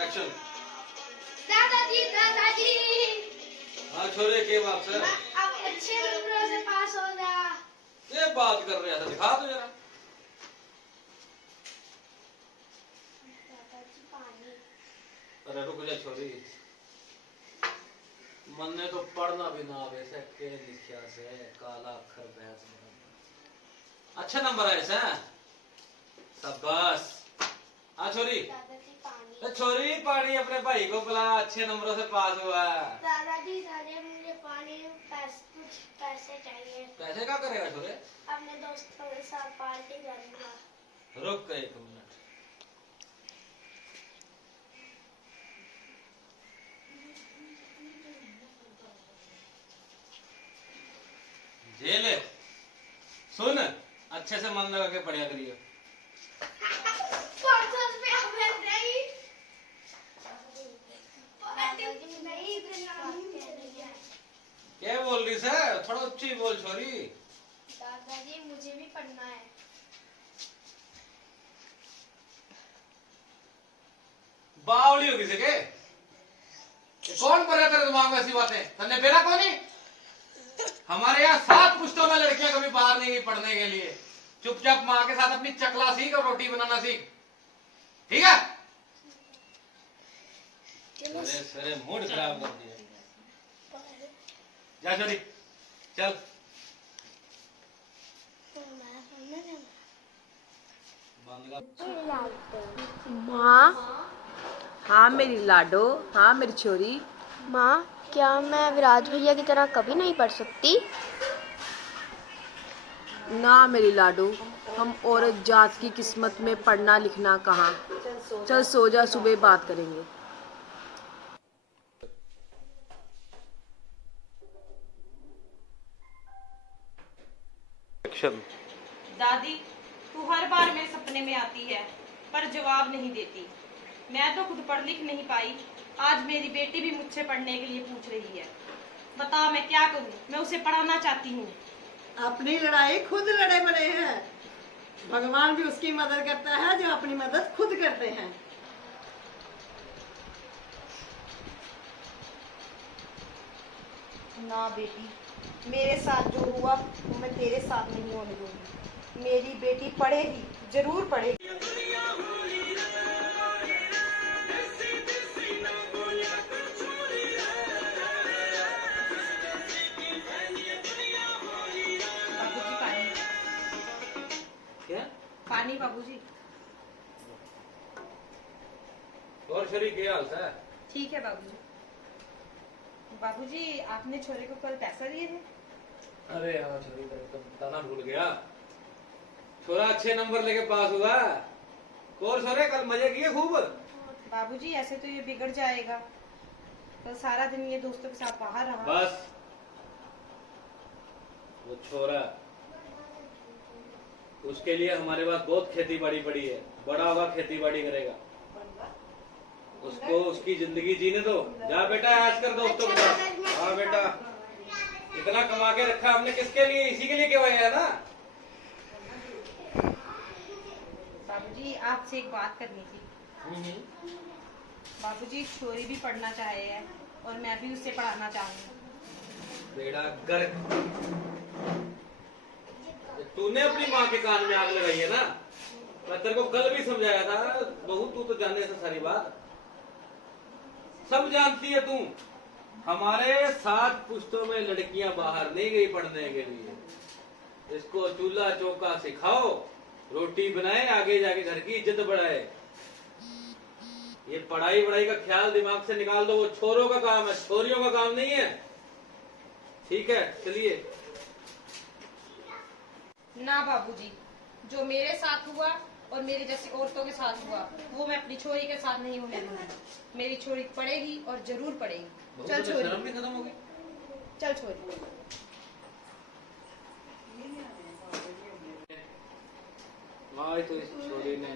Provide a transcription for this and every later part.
Action. दादाजी दादाजी हाँ छोरे के बात से अब अच्छे नंबरों से पास हो जा। ये बात कर रहे हैं, दिखा दो जरा। दादाजी पानी। अरे रुक जा छोरी, मन ने तो पढ़ना भी ना आवे से के लिखिया से काला अक्षर बहस में अच्छे नंबर आए से शाबाश। हाँ छोरी, दादाजी पानी। तो छोरी पानी अपने भाई को पिला, अच्छे नंबरों से पास हुआ। दादाजी दादी मुझे पानी कुछ पैसे चाहिए। पैसे क्या करेगा छोरे? अपने दोस्तों के साथ पार्टी करूंगा। रुक एक मिनट। जेले सुन, अच्छे से मन लगा के पढ़िया करिए। क्या बोल रही सर? थोड़ा ऊंची बोल छोरी। दादाजी मुझे भी पढ़ना है। बावली होगी से के? कौन पढ़ा तेरे दिमाग में ऐसी बातें? तन्ने बेरा कौन है? हमारे यहाँ 7 पुश्तों में लड़कियां कभी बाहर नहीं गई पढ़ने के लिए। चुपचाप माँ के साथ अपनी चकला सीख और रोटी बनाना सीख, ठीक है? अरे सरे मूड खराब कर दिया। जा छोरी चल। माँ। हाँ मेरी लाडो, हाँ मेरी छोरी। माँ, क्या मैं विराज भैया की तरह कभी नहीं पढ़ सकती? ना मेरी लाडो, हम औरत जात की किस्मत में पढ़ना लिखना कहाँ। चल सो जा, सुबह बात करेंगे। एक्शन। दादी, तू हर बार मेरे सपने में आती है पर जवाब नहीं देती। मैं तो खुद पढ़ लिख नहीं पाई, आज मेरी बेटी भी मुझसे पढ़ने के लिए पूछ रही है। बता मैं क्या करूं? मैं उसे पढ़ाना चाहती हूँ। अपनी लड़ाई खुद लड़े मरे हैं। भगवान भी उसकी मदद करता है जो अपनी मदद खुद करते हैं। ना बेटी, मेरे साथ जो हुआ वो मैं तेरे साथ नहीं होने दूंगी। मेरी बेटी पढ़ेगी, जरूर पढ़ेगी। बाबूजी पानी। क्या? पानी बाबूजी। और शरीक क्या हाल है? ठीक है बाबूजी। बाबूजी, आपने छोरे को कल पैसा दिए थे? अरे हाँ छोरी, तो बताना भूल गया। छोरा अच्छे नंबर लेके पास हुआ। और छोरे कल मजे किए खूब? बाबूजी, ऐसे तो ये बिगड़ जाएगा। कल सारा दिन ये दोस्तों के साथ बाहर रहा। बस वो छोरा, उसके लिए हमारे पास बहुत खेती बाड़ी पड़ी है। बड़ा होगा खेती बाड़ी करेगा, उसको उसकी जिंदगी जीने दो। जा बेटा ऐश कर दोस्तों के साथ। हाँ बेटा, इतना कमा के रखा हमने किसके लिए? इसी के लिए केवाया है ना। बाबूजी, आपसे एक बात करनी थी। बाबूजी, छोरी भी पढ़ना चाहे है और मैं भी उससे पढ़ाना चाहूंगी। बेटा कर, तूने अपनी माँ के कान में आग लगाई है ना। मैं तेरे को कल भी समझाया था बहू, तू तो जाने से सारी बात सब जानती है तू। हमारे 7 पुश्तों में लड़कियां बाहर नहीं गई पढ़ने के लिए। इसको चूल्हा चौका सिखाओ, रोटी बनाए, आगे जाके घर की इज्जत बढ़ाए। ये पढ़ाई वढ़ाई का ख्याल दिमाग से निकाल दो। वो छोरों का काम है, छोरियों का काम नहीं है, ठीक है? चलिए। ना बाबूजी, जो मेरे साथ हुआ और मेरे जैसी औरतों के साथ हुआ वो मैं अपनी छोरी के साथ नहीं होने दूंगी। मेरी छोरी पढ़ेगी और जरूर पढ़ेगी। चल छोरी, शर्म भी खत्म हो गई। चल छोरी। आज तो इस छोरी ने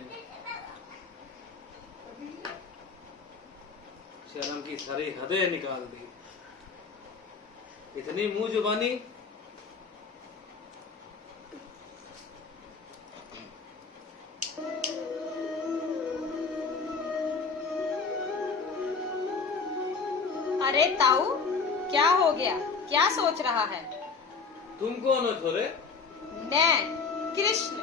शर्म की सारी हदें निकाल दी। इतनी मुंह जुबानी। अरे ताऊ, क्या हो गया? क्या सोच रहा है? तुम कौन हो छोरे? मैं कृष्ण,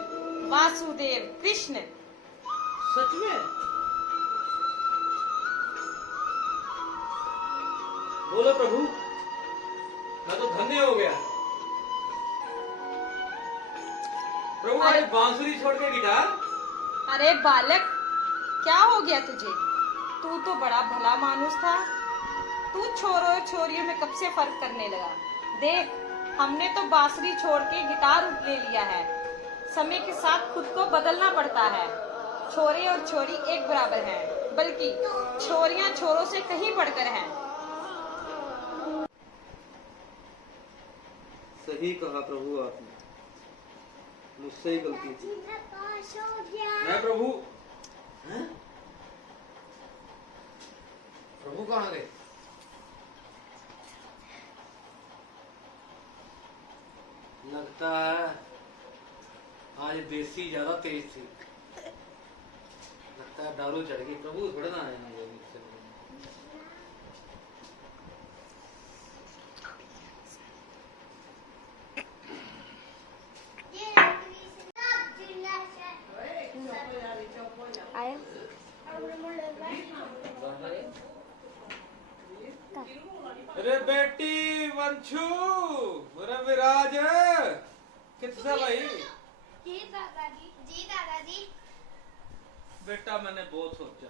वासुदेव कृष्ण। सच में? बोलो प्रभु, मैं तो धन्य हो गया। प्रभु अरे- आज बांसुरी छोड़ के गिटार? अरे बालक, क्या हो गया तुझे? तू तो बड़ा भला मानुस था। तू छोरों और छोरियों में कब से फर्क करने लगा? देख, हमने तो बांसुरी छोड़ के गिटार ले लिया है। समय के साथ खुद को बदलना पड़ता है। छोरे और छोरी एक बराबर हैं, बल्कि छोरियां छोरों से कहीं बढ़कर हैं। सही कहा प्रभु आपने, मुझसे ही गलती थी। पास हो गया। मैं प्रभु हैं? प्रभु कहाँ गए? लगता है आज देसी ज्यादा तेज थी। लगता है दारू चढ़ गई। प्रभु थोड़ा ना आए मुझे मुझसे। ये सब जिला से आए अरे बेटी वंशु, अरे विराज, कितना भाई? जी दादाजी। जी दादाजी। बेटा मैंने बहुत सोचा,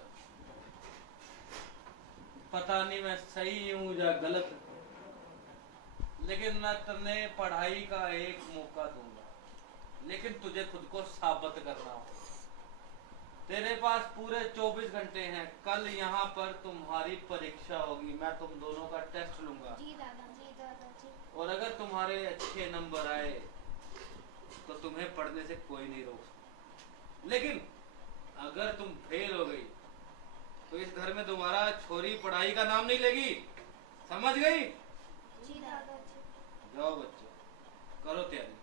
पता नहीं मैं सही हूँ या गलत, लेकिन मैं तुम्हें पढ़ाई का एक मौका दूंगा, लेकिन तुझे खुद को साबित करना होगा। तेरे पास पूरे 24 घंटे हैं। कल यहाँ पर तुम्हारी परीक्षा होगी। मैं तुम दोनों का टेस्ट लूंगा, जी दादाजी। दादाजी। और अगर तुम्हारे अच्छे नंबर आए तो तुम्हें पढ़ने से कोई नहीं रोक सकता। लेकिन अगर तुम फेल हो गई तो इस घर में दोबारा छोरी पढ़ाई का नाम नहीं लेगी। समझ गई? जी दादाजी। जाओ बच्चों, करो तैयारी।